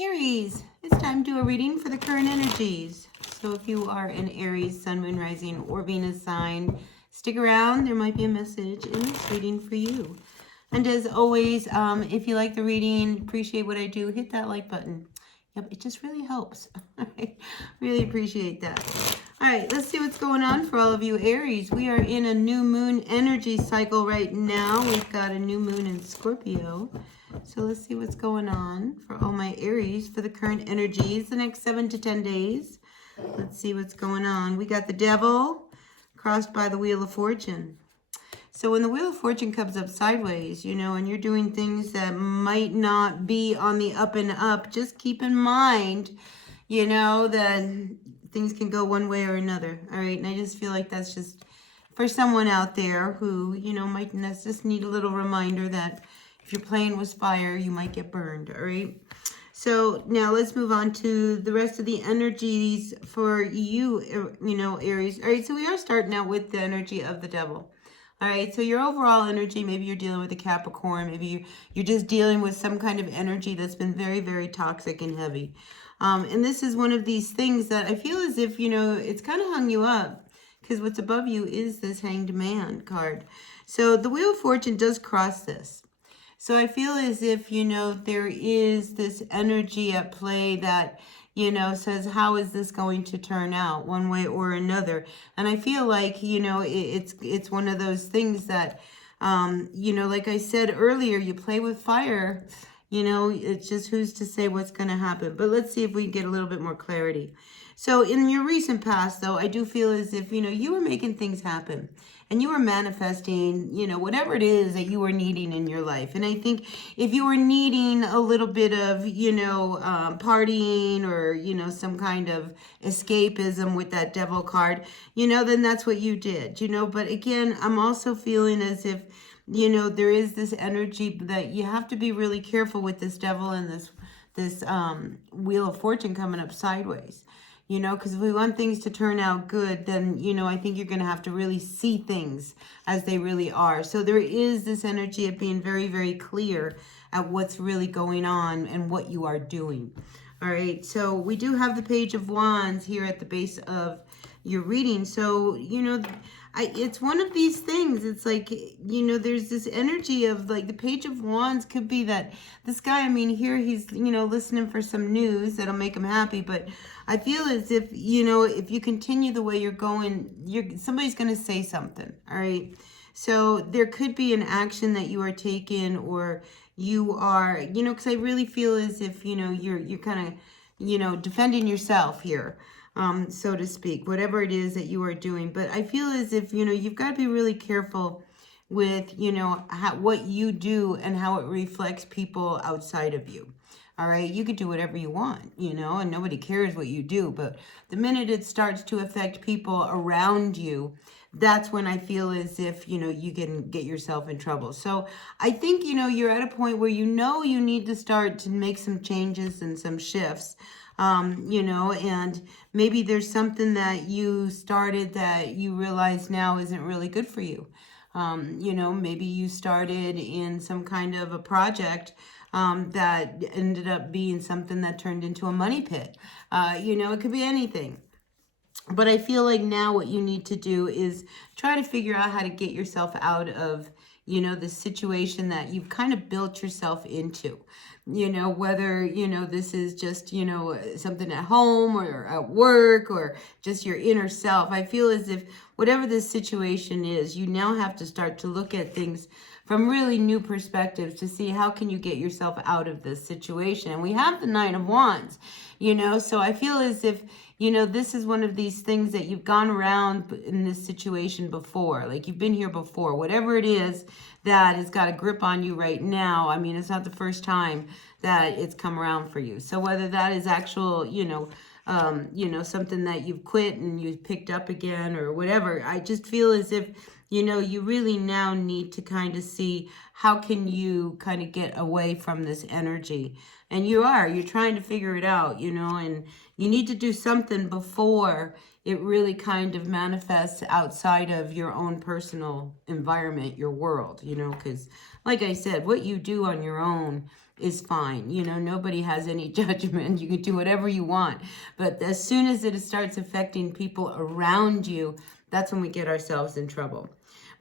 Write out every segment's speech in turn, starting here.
Aries, it's time to do a reading for the current energies. So if you are an Aries, Sun, Moon, Rising, or Venus sign, stick around. There might be a message in this reading for you. And as always, if you like the reading, appreciate what I do, hit that like button. Yep, it just really helps. Really appreciate that. All right, let's see what's going on for all of you Aries. We are in a new moon energy cycle right now. We've got a new moon in Scorpio. So let's see what's going on for all my Aries for the current energies, the next 7 to 10 days. Let's see what's going on. We got the Devil crossed by the Wheel of Fortune. So when the Wheel of Fortune comes up sideways, and you're doing things that might not be on the up and up, just keep in mind, that things can go one way or another. All right. And I just feel like that's just for someone out there who, might just need a little reminder that if you're playing with fire, you might get burned. All right. So now let's move on to the rest of the energies for you, Aries. All right. So we are starting out with the energy of the Devil. All right, so your overall energy, maybe you're dealing with a Capricorn, maybe you're just dealing with some kind of energy that's been very, very toxic and heavy. And this is one of these things that I feel as if, it's kind of hung you up because what's above you is this Hanged Man card. So the Wheel of Fortune does cross this. So I feel as if, there is this energy at play that, says, how is this going to turn out one way or another? And I feel like, it's one of those things that, like I said earlier, you play with fire, it's just who's to say what's going to happen. But let's see if we can get a little bit more clarity. So in your recent past, though, I do feel as if, you were making things happen and you were manifesting, whatever it is that you were needing in your life. And I think if you were needing a little bit of, partying or, some kind of escapism with that Devil card, then that's what you did, But again, I'm also feeling as if, there is this energy that you have to be really careful with this Devil and this Wheel of Fortune coming up sideways. Because if we want things to turn out good, then, I think you're going to have to really see things as they really are. So there is this energy of being very, very clear at what's really going on and what you are doing. All right. So we do have the Page of Wands here at the base of your reading. So, it's one of these things. It's like, there's this energy of like the Page of Wands could be that this guy, here he's, listening for some news that'll make him happy. But I feel as if, if you continue the way you're going, somebody's going to say something. All right. So there could be an action that you are taking or you are, because I really feel as if, you're kind of, defending yourself here. So to speak, whatever it is that you are doing. But I feel as if, you've got to be really careful with, what you do and how it reflects people outside of you. All right. You could do whatever you want, and nobody cares what you do. But the minute it starts to affect people around you, that's when I feel as if, you can get yourself in trouble. So I think, you're at a point where you need to start to make some changes and some shifts. And maybe there's something that you started that you realize now isn't really good for you. Maybe you started in some kind of a project that ended up being something that turned into a money pit. It could be anything. But I feel like now what you need to do is try to figure out how to get yourself out of, the situation that you've kind of built yourself into. Whether, this is just, something at home or at work or just your inner self. I feel as if whatever this situation is, you now have to start to look at things from really new perspectives to see how can you get yourself out of this situation. And we have the Nine of Wands, so I feel as if, this is one of these things that you've gone around in this situation before. Like you've been here before. Whatever it is that has got a grip on you right now, it's not the first time that it's come around for you. So whether that is actual, something that you've quit and you've picked up again or whatever, I just feel as if, you really now need to kind of see how can you kind of get away from this energy. And you're trying to figure it out, and you need to do something before it really kind of manifests outside of your own personal environment, your world, because like I said, what you do on your own is fine. You know, nobody has any judgment. You can do whatever you want. But as soon as it starts affecting people around you, that's when we get ourselves in trouble.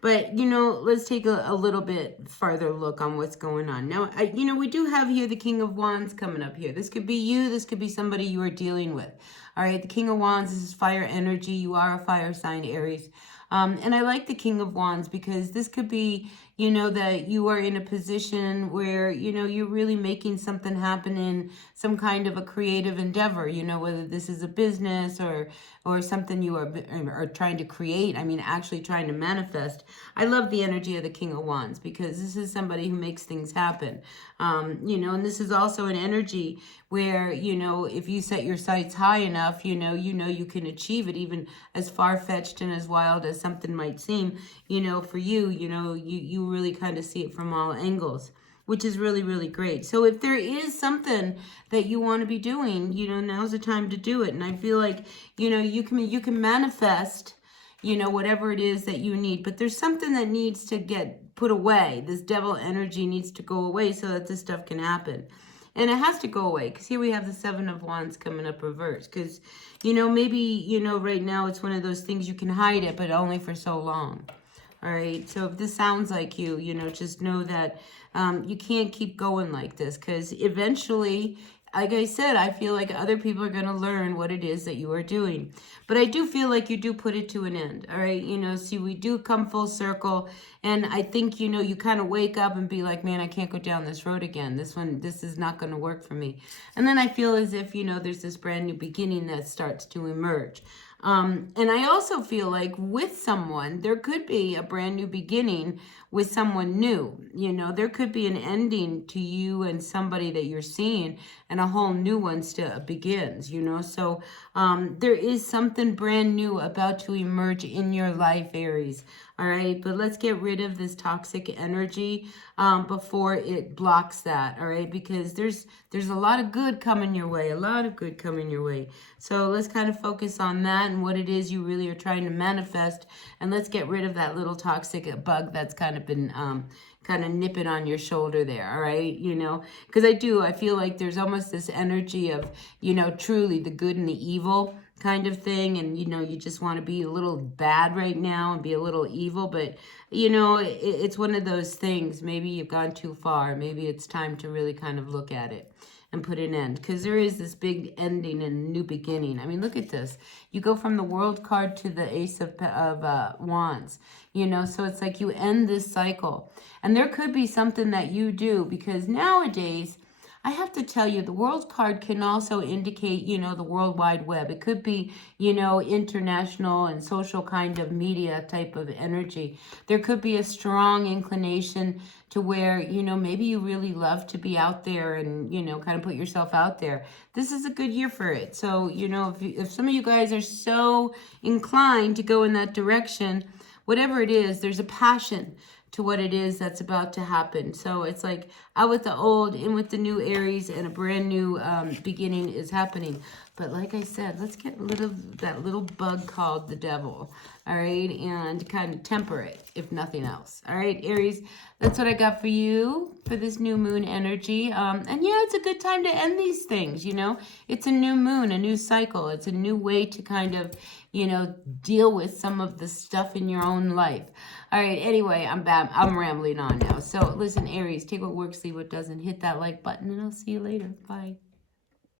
But, you know, let's take a little bit farther look on what's going on. Now, you know, we do have here the King of Wands coming up here. This could be you. This could be somebody you are dealing with. All right, the King of Wands, this is fire energy. You are a fire sign, Aries. And I like the King of Wands because this could be, you know, that you are in a position where, you know, you're really making something happen in some kind of a creative endeavor, you know, whether this is a business or something you are trying to create. I mean, actually trying to manifest. I love the energy of the King of Wands because this is somebody who makes things happen. You know, and this is also an energy where, you know, if you set your sights high enough, you know you can achieve it, even as far-fetched and as wild as something might seem. You know, for you, you know, you really kind of see it from all angles, which is really, really great. So if there is something that you want to be doing, you know, now's the time to do it. And I feel like, you know, you can manifest, you know, whatever it is that you need. But there's something that needs to get put away. This devil energy needs to go away so that this stuff can happen. And it has to go away because here we have the Seven of Wands coming up reversed. Because, you know, maybe, you know, right now it's one of those things you can hide it, but only for so long. All right, so if this sounds like you know, just know that you can't keep going like this because eventually, like I said, I feel like other people are going to learn what it is that you are doing. But I do feel like you do put it to an end, all right? You know, see, we do come full circle. And I think, you know, you kind of wake up and be like, man, I can't go down this road again. This is not going to work for me. And then I feel as if, you know, there's this brand new beginning that starts to emerge. And I also feel like with someone, there could be a brand new beginning with someone new. You know, there could be an ending to you and somebody that you're seeing and a whole new one still begins, you know. So there is something brand new about to emerge in your life, Aries. All right, but let's get rid of this toxic energy before it blocks that. All right, because there's a lot of good coming your way, a lot of good coming your way. So let's kind of focus on that and what it is you really are trying to manifest, and let's get rid of that little toxic bug that's kind of been kind of nipping on your shoulder there. All right, you know, because I feel like there's almost this energy of, you know, truly the good and the evil kind of thing, and you know, you just want to be a little bad right now and be a little evil, but you know, it's one of those things. Maybe you've gone too far. Maybe it's time to really kind of look at it and put an end, because there is this big ending and new beginning. I mean, look at this. You go from the World card to the Ace of Wands, you know, so it's like you end this cycle. And there could be something that you do, because nowadays, I have to tell you, the World card can also indicate, you know, the World Wide Web. It could be, you know, international and social kind of media type of energy. There could be a strong inclination to where, you know, maybe you really love to be out there and, you know, kind of put yourself out there. This is a good year for it. So, you know, if some of you guys are so inclined to go in that direction, whatever it is, there's a passion to what it is that's about to happen. So it's like out with the old, in with the new, Aries, and a brand new beginning is happening. But like I said, let's get rid of that little bug called the devil, all right? And kind of temper it, if nothing else. All right, Aries, that's what I got for you for this new moon energy. And yeah, it's a good time to end these things, you know? It's a new moon, a new cycle. It's a new way to kind of, you know, deal with some of the stuff in your own life. All right, anyway, I'm rambling on now. So listen, Aries, take what works, leave what doesn't. Hit that like button, and I'll see you later. Bye.